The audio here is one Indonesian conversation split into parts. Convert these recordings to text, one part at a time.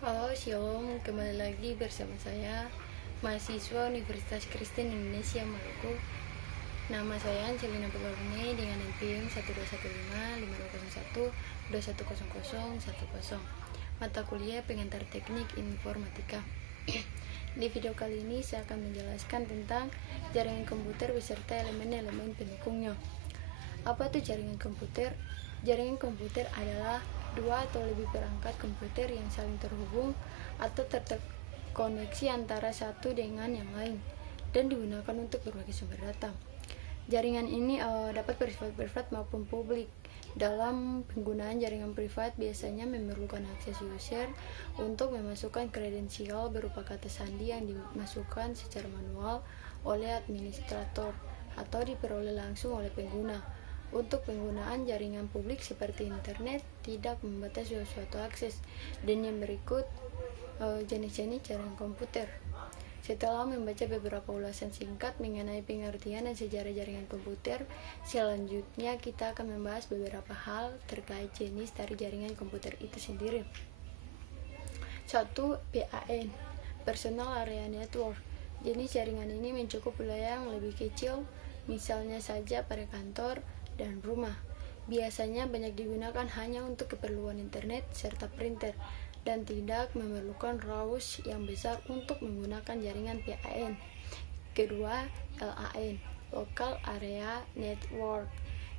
Halo, Shalom. Kembali lagi bersama saya, mahasiswa Universitas Kristen Indonesia Maluku. Nama saya Angelina Pelorne dengan NPM 1215201210010. Mata kuliah Pengantar Teknik Informatika. Di video kali ini saya akan menjelaskan tentang jaringan komputer beserta elemen-elemen pendukungnya. Apa itu jaringan komputer? Jaringan komputer adalah dua atau lebih perangkat komputer yang saling terhubung atau terkoneksi antara satu dengan yang lain dan digunakan untuk berbagai sumber data. Jaringan ini dapat bersifat privat maupun publik. Dalam penggunaan jaringan privat biasanya memerlukan akses user untuk memasukkan kredensial berupa kata sandi yang dimasukkan secara manual oleh administrator atau diperoleh langsung oleh pengguna. Untuk penggunaan jaringan publik seperti internet tidak membatasi suatu akses. Dan yang berikut jenis-jenis jaringan komputer. Setelah membaca beberapa ulasan singkat mengenai pengertian dan sejarah jaringan komputer, selanjutnya kita akan membahas beberapa hal terkait jenis dari jaringan komputer itu sendiri. 1. PAN, Personal Area Network. Jenis jaringan ini mencakup wilayah yang lebih kecil, misalnya saja pada kantor dan rumah. Biasanya banyak digunakan hanya untuk keperluan internet serta printer dan tidak memerlukan rush yang besar untuk menggunakan jaringan PAN. Kedua, LAN, Local Area Network.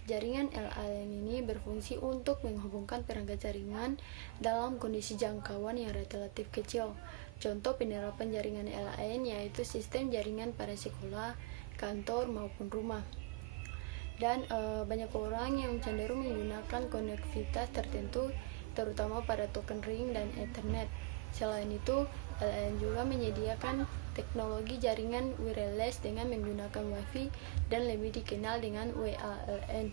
Jaringan LAN ini berfungsi untuk menghubungkan perangkat jaringan dalam kondisi jangkauan yang relatif kecil. Contoh penerapan jaringan LAN yaitu sistem jaringan pada sekolah, kantor maupun rumah. Dan banyak orang yang cenderung menggunakan konektivitas tertentu terutama pada token ring dan ethernet. Selain itu, LAN juga menyediakan teknologi jaringan wireless dengan menggunakan WiFi dan lebih dikenal dengan WLAN,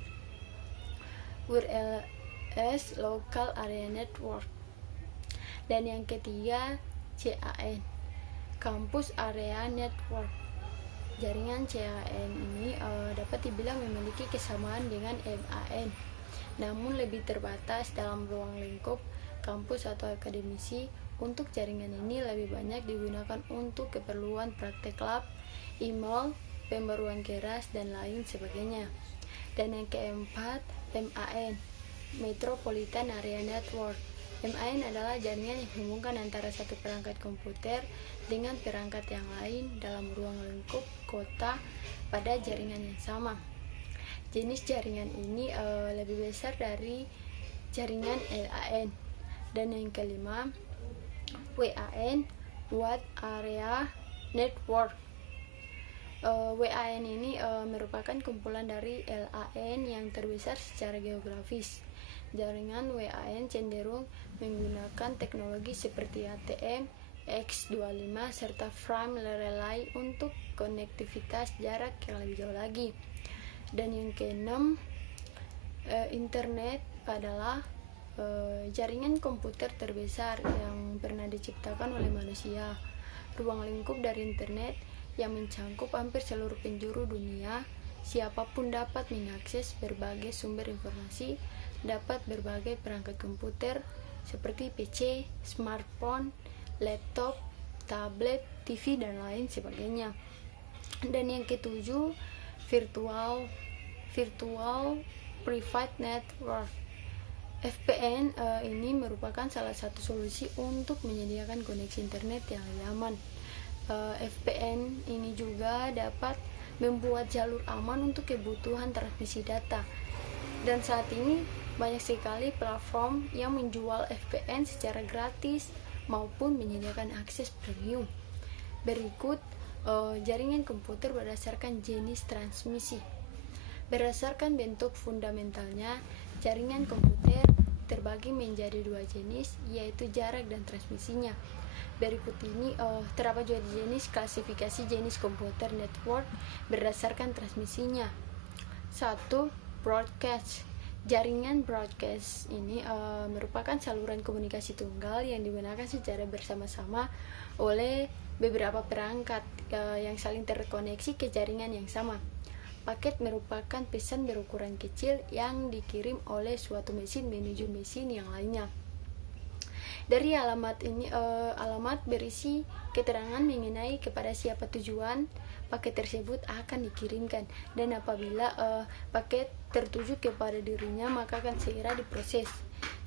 Wireless Local Area Network. Dan yang ketiga, CAN, Campus Area Network. Jaringan CAN ini dapat dibilang memiliki kesamaan dengan MAN, namun lebih terbatas dalam ruang lingkup kampus atau akademisi. Untuk jaringan ini lebih banyak digunakan untuk keperluan praktek lab, email, pembaruan keras, dan lain sebagainya. Dan yang keempat, MAN, Metropolitan Area Network. MAN adalah jaringan yang menghubungkan antara satu perangkat komputer dengan perangkat yang lain dalam ruang lingkup kota pada jaringan yang sama. Jenis jaringan ini lebih besar dari jaringan LAN. Dan yang kelima, WAN, Wide Area Network. WAN ini merupakan kumpulan dari LAN yang terbesar secara geografis. Jaringan WAN cenderung menggunakan teknologi seperti ATM, X25 serta frame relay untuk konektivitas jarak yang lebih jauh lagi. Dan yang keenam, internet adalah jaringan komputer terbesar yang pernah diciptakan oleh manusia. Ruang lingkup dari internet yang mencakup hampir seluruh penjuru dunia. Siapapun dapat mengakses berbagai sumber informasi, dapat berbagai perangkat komputer seperti PC, smartphone, laptop, tablet, TV, dan lain sebagainya. Dan yang ketujuh, virtual private network. VPN ini merupakan salah satu solusi untuk menyediakan koneksi internet yang aman. VPN ini juga dapat membuat jalur aman untuk kebutuhan transmisi data. Dan saat ini banyak sekali platform yang menjual VPN secara gratis maupun menyediakan akses premium. Berikut jaringan komputer berdasarkan jenis transmisi. Berdasarkan bentuk fundamentalnya, jaringan komputer terbagi menjadi dua jenis, yaitu jarak dan transmisinya. Berikut ini terdapat dua jenis klasifikasi jenis komputer network berdasarkan transmisinya. 1. Broadcast. Jaringan broadcast ini merupakan saluran komunikasi tunggal yang digunakan secara bersama-sama oleh beberapa perangkat yang saling terkoneksi ke jaringan yang sama. Paket merupakan pesan berukuran kecil yang dikirim oleh suatu mesin menuju mesin yang lainnya. Dari alamat ini alamat berisi keterangan mengenai kepada siapa tujuan paket tersebut akan dikirimkan, dan apabila paket tertuju kepada dirinya maka akan segera diproses.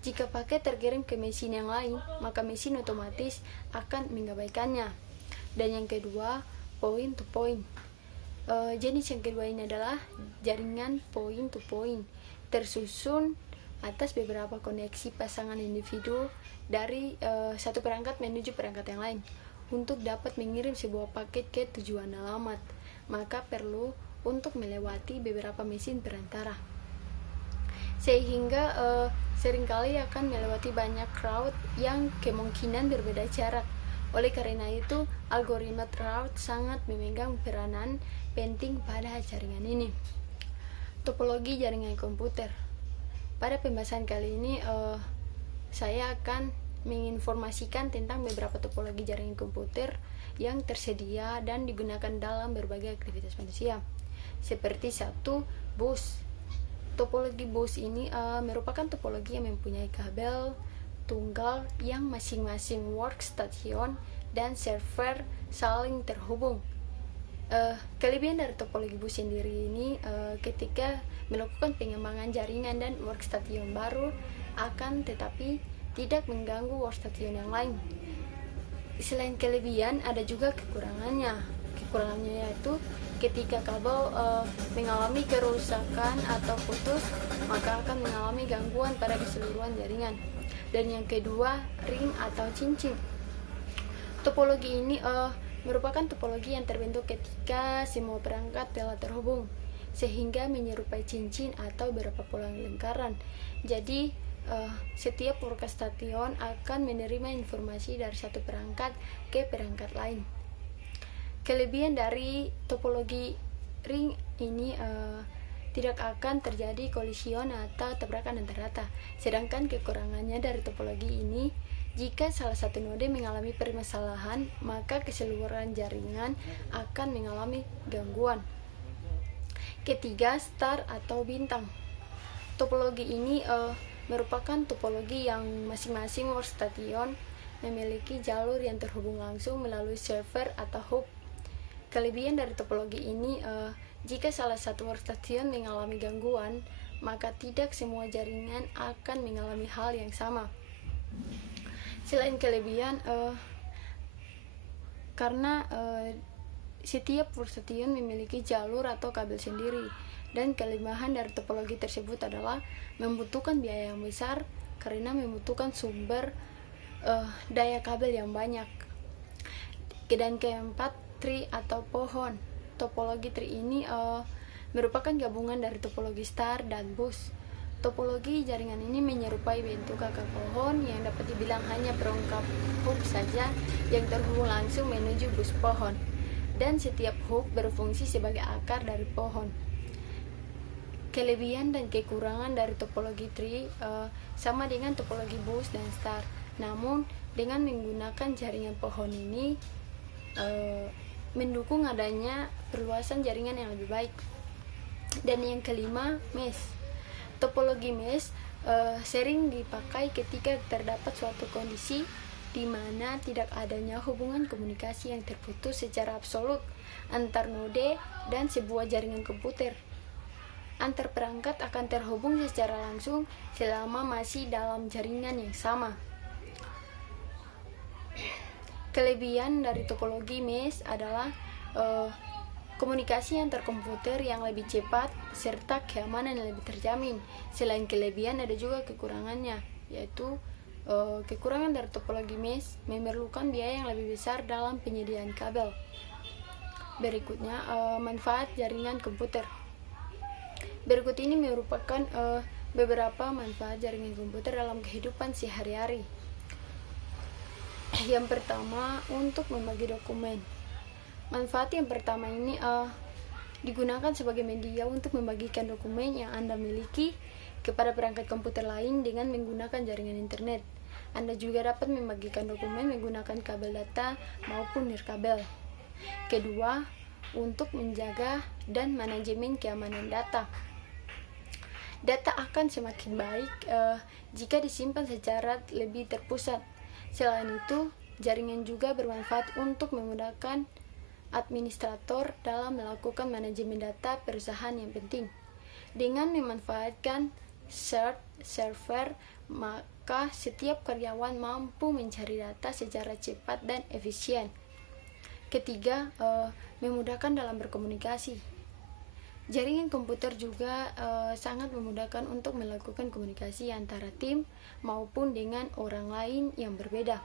Jika paket terkirim ke mesin yang lain, maka mesin otomatis akan mengabaikannya. Dan yang kedua, point to point. Jenis yang kedua ini adalah jaringan point to point, tersusun atas beberapa koneksi pasangan individu dari satu perangkat menuju perangkat yang lain. Untuk dapat mengirim sebuah paket ke tujuan alamat, maka perlu untuk melewati beberapa mesin perantara, sehingga seringkali akan melewati banyak route yang kemungkinan berbeda jarak. Oleh karena itu, algoritma route sangat memegang peranan penting pada jaringan ini. Topologi jaringan komputer. Pada pembahasan kali ini saya akan menginformasikan tentang beberapa topologi jaringan komputer yang tersedia dan digunakan dalam berbagai aktivitas manusia. Seperti 1. Bus. Topologi bus ini merupakan topologi yang mempunyai kabel tunggal yang masing-masing workstation dan server saling terhubung. Kelebihan dari topologi bus sendiri ini ketika melakukan pengembangan jaringan dan workstation baru akan tetapi tidak mengganggu workstation yang lain. Selain kelebihan, ada juga kekurangannya. Kekurangannya yaitu ketika kabel mengalami kerusakan atau putus, maka akan mengalami gangguan pada keseluruhan jaringan. Dan yang kedua, ring atau cincin. Topologi ini merupakan topologi yang terbentuk ketika semua perangkat telah terhubung, sehingga menyerupai cincin atau beberapa pola lingkaran. Jadi setiap workstation akan menerima informasi dari satu perangkat ke perangkat lain. Kelebihan dari topologi ring ini tidak akan terjadi kolision atau tabrakan antar data. Sedangkan kekurangannya dari topologi ini, jika salah satu node mengalami permasalahan, maka keseluruhan jaringan akan mengalami gangguan. Ketiga, star atau bintang. Topologi ini merupakan topologi yang masing-masing workstation memiliki jalur yang terhubung langsung melalui server atau hub. Kelebihan dari topologi ini, jika salah satu workstation mengalami gangguan, maka tidak semua jaringan akan mengalami hal yang sama. Selain kelebihan, karena setiap workstation memiliki jalur atau kabel sendiri, dan kelemahan dari topologi tersebut adalah membutuhkan biaya yang besar karena membutuhkan sumber daya kabel yang banyak. Dan keempat, tree atau pohon. Topologi tree ini merupakan gabungan dari topologi star dan bus. Topologi jaringan ini menyerupai bentuk akar pohon yang dapat dibilang hanya perangkap hub saja yang terhubung langsung menuju bus pohon, dan setiap hub berfungsi sebagai akar dari pohon. Kelebihan dan kekurangan dari topologi tree sama dengan topologi bus dan star, namun dengan menggunakan jaringan pohon ini mendukung adanya perluasan jaringan yang lebih baik. Dan yang kelima, mesh. Topologi mesh sering dipakai ketika terdapat suatu kondisi di mana tidak adanya hubungan komunikasi yang terputus secara absolut antar node dan sebuah jaringan komputer. Antar perangkat akan terhubung secara langsung selama masih dalam jaringan yang sama. Kelebihan dari topologi mesh adalah komunikasi antar komputer yang lebih cepat serta keamanan yang lebih terjamin. Selain kelebihan, ada juga kekurangannya, yaitu kekurangan dari topologi mesh memerlukan biaya yang lebih besar dalam penyediaan kabel. Berikutnya, manfaat jaringan komputer. Berikut ini merupakan beberapa manfaat jaringan komputer dalam kehidupan sehari-hari. Yang pertama, untuk membagi dokumen. Manfaat yang pertama ini digunakan sebagai media untuk membagikan dokumen yang Anda miliki kepada perangkat komputer lain dengan menggunakan jaringan internet. Anda juga dapat membagikan dokumen menggunakan kabel data maupun nirkabel. Kedua, untuk menjaga dan manajemen keamanan data. Data akan semakin baik jika disimpan secara lebih terpusat. Selain itu, jaringan juga bermanfaat untuk memudahkan administrator dalam melakukan manajemen data perusahaan yang penting. Dengan memanfaatkan shared server, maka setiap karyawan mampu mencari data secara cepat dan efisien. Ketiga, memudahkan dalam berkomunikasi. Jaringan komputer juga sangat memudahkan untuk melakukan komunikasi antara tim maupun dengan orang lain yang berbeda.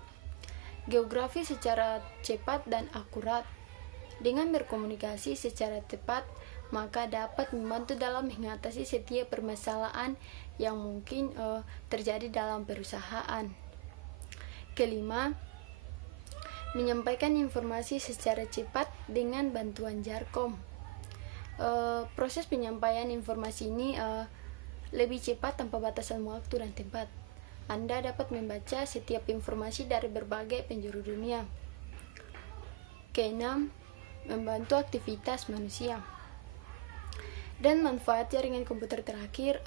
Geografi secara cepat dan akurat. Dengan berkomunikasi secara tepat, maka dapat membantu dalam mengatasi setiap permasalahan yang mungkin terjadi dalam perusahaan. Kelima, menyampaikan informasi secara cepat dengan bantuan jargon. Proses penyampaian informasi ini lebih cepat tanpa batasan waktu dan tempat. Anda dapat membaca setiap informasi dari berbagai penjuru dunia. Keenam, membantu aktivitas manusia. Dan manfaat jaringan komputer terakhir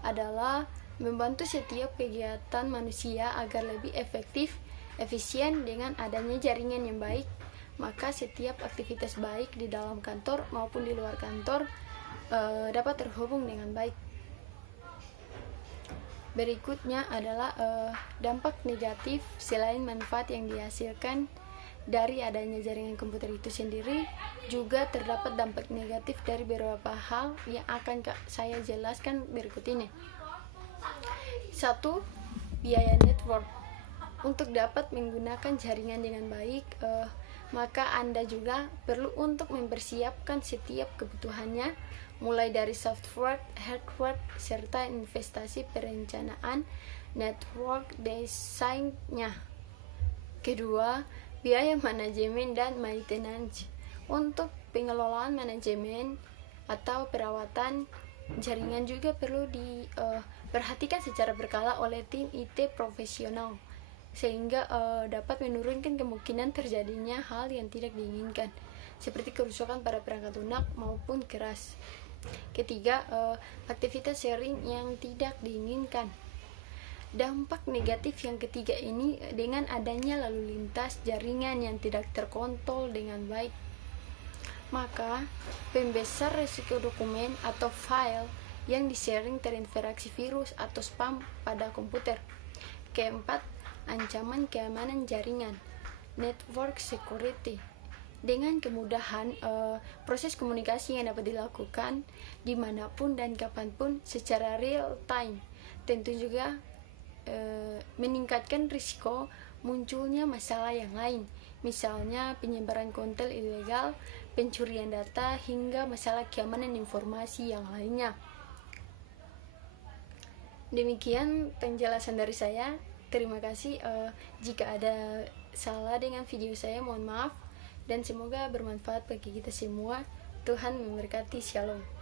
adalah membantu setiap kegiatan manusia agar lebih efektif, efisien. Dengan adanya jaringan yang baik, maka setiap aktivitas baik di dalam kantor maupun di luar kantor dapat terhubung dengan baik. Berikutnya adalah dampak negatif. Selain manfaat yang dihasilkan dari adanya jaringan komputer itu sendiri, juga terdapat dampak negatif dari beberapa hal yang akan saya jelaskan berikut ini. 1. Biaya network. Untuk dapat menggunakan jaringan dengan baik, maka Anda juga perlu untuk mempersiapkan setiap kebutuhannya, mulai dari software, hardware, serta investasi perencanaan network desainnya. Kedua, biaya manajemen dan maintenance. Untuk pengelolaan manajemen atau perawatan jaringan juga perlu diperhatikan secara berkala oleh tim IT profesional, sehingga dapat menurunkan kemungkinan terjadinya hal yang tidak diinginkan, seperti kerusakan pada perangkat lunak maupun keras. Ketiga, aktivitas sharing yang tidak diinginkan. Dampak negatif yang ketiga ini dengan adanya lalu lintas jaringan yang tidak terkontrol dengan baik, maka pembesar risiko dokumen atau file yang di-sharing terinfeksi virus atau spam pada komputer. Keempat, ancaman keamanan jaringan, network security. Dengan kemudahan proses komunikasi yang dapat dilakukan dimanapun dan kapanpun secara real time, tentu juga meningkatkan risiko munculnya masalah yang lain, misalnya penyebaran konten ilegal, pencurian data, hingga masalah keamanan informasi yang lainnya. Demikian penjelasan dari saya. Terima kasih. Jika ada salah dengan video saya, mohon maaf, dan semoga bermanfaat bagi kita semua. Tuhan memberkati. Shalom.